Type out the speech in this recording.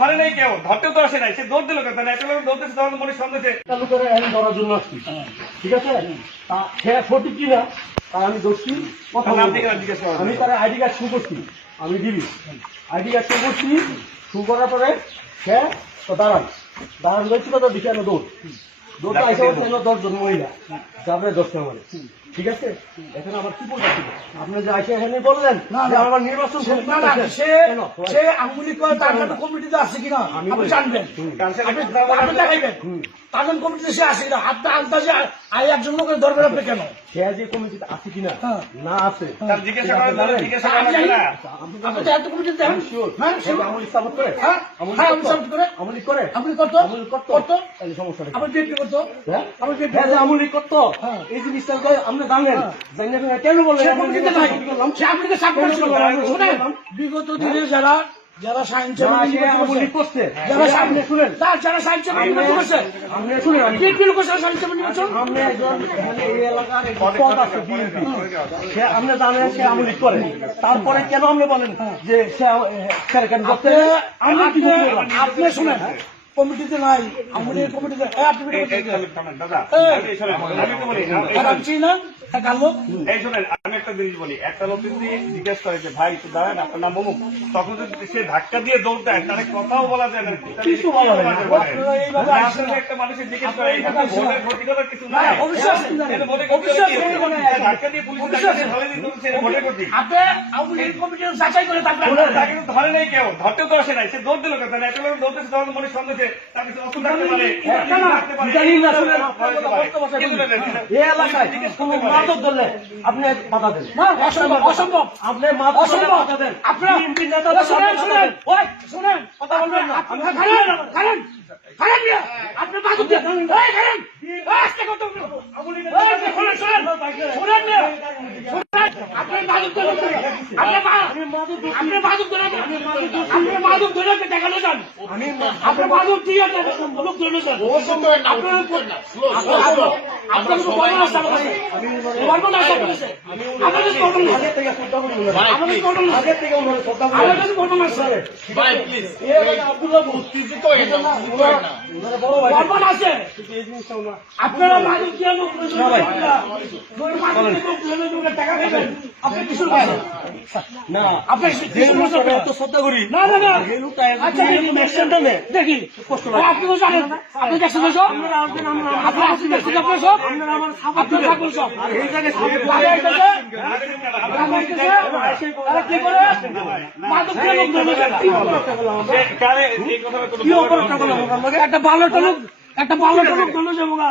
ধরে নাই কেউ, ধরতে তো আসে নাই, সে দৌড় দিল কেন? একটা লোক দৌড়তেছে তখন মনে সন্দেহ ধরার জন্য আসছি, ঠিক আছে? সে সঠিক কিনা আমি দোষী, আমি তার আইডি কার্ড শু করছি, আমি দিবি আইডি কার্ড শু করছি, শু করার পরে সে তো দাঁড়ান রয়েছে তো দিকে দৌড় দৌড়টা আসে 10 জন মহিলা যাবে 10 মানে, ঠিক আছে? এখানে আবার কি বলতে ছিল? আপনি যে আসে এখানে বললেন আমার নির্বাচন সে আঙ্গুলি করে তার কমিটিতে আছে কিনা আপনি জানবেন, আপনি দেখাইবেন তাদের কমিটিতে সে আছে কিনা। আপনার আন্দাজে একজন লোকের দরকার আপনি কেন? সে যে কমিটিতে আছে কিনা না আছে আমলি করে আপনি করতো সমস্যা আপনি বিএনপি করতো আমলি করতো এই জিনিসটা আপনি জানেন কেন বললেন? বিগত দিনে যারা সায়েন্স করছে আপনি জানেন সে আমলি করে, তারপরে কেন আপনি বলেন যে আপনি শুনেন কমিটিতে নাই, আমাদের কমিটিতে আমি একটা জিনিস বলি, একটা লোক যদি জিজ্ঞেস করে যে ভাই একটু দাঁড়ান আপনার নাম অমুক, তখন যদি সে ধাক্কা দিয়ে দৌড় দেয় তাহলে কথাও বলা যায় না, কিছু বলা যায় না। একটা মানুষের জিজ্ঞেস করে ভোটের ক্ষতিকতার কিছু নাই, ধাক্কা দিয়ে পুলিশ ভোটে করছি যাচাই করে তাকে ধরে নাই কেউ, ধরতে তো আসে নাই, সে দৌড় দিল কেন? একটা লোক দৌড়তেছে তখন মনে সন্দেহ তার কিছু অসুখ থাকতে পারে। আপনি বাধা দেন, অসম্ভব আপনি বাধা দেন, শোনেন কথা বলবেন না, আপনি বাধা দেন, দেখানো যান আপনি মাদক দিয়ে লোক ধরে যান আপনার আছে আপনারা মাদক দিয়ে টাকা দেবেন আপনি কিছু না আপনি শ্রদ্ধা করি না না না দেখি আপনি তো জানেন, আপনি দেখছেন সব আপনি দেখছেন আপনার সব আপনার ঠাকুর সব কি করে মাদক দিয়ে লোক ধরে একটা ভালো টলুক একটা ভালো টলুক ধরে যাবো না